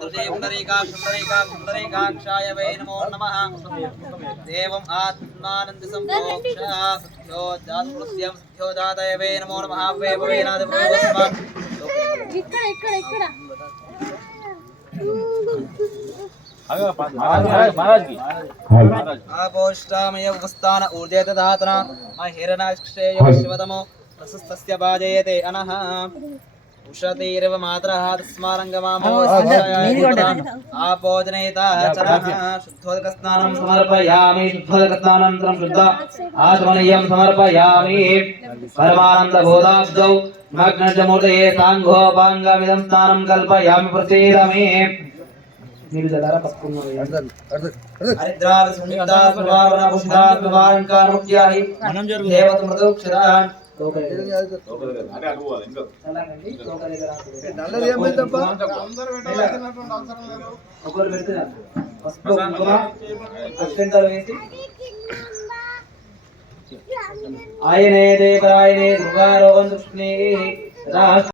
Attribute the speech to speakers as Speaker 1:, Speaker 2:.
Speaker 1: ధృతే పుండరీకా పుండరీకా పుండరీకాక్షాయ why నమో నమః. దేవం ఆత్మానంద సంమోక్ష సత్యో జాతృస్యం సత్యో జాతయ why నమో నమః. వై భవేస్మాన్
Speaker 2: ఇక్కడ ఇక్కడ ఇక్కడ.
Speaker 1: ఆపోష్టామయ ఉపస్థాన ఊర్జేత దాతన మహిరణాక్షేయ శివతమో. ప్రశస్తస్య బాజయతే అనః ఉషతీరవ మాతరః శుద్ధోదక స్నానం సమర్పయామి శుద్ధోదక స్నానంతరం శుద్ధ ఆచమనీయం సమర్పయామి పరమానంద బోధాబ్దౌ మగ్నజమూర్తయే సాంఘోపాంగమిదం స్నానం కల్పయామి ప్రసీదమే మీరు జలారా పసుకున్నారు హరిద్రావ ముఖ్యాహి దేవత మృదోక్షరాన్ ఒకరు పెడితే చాలు. పసుపు అక్షంతలు వేసి ఆయనే దేవరాయనే దుర్గారోగం దృష్ణి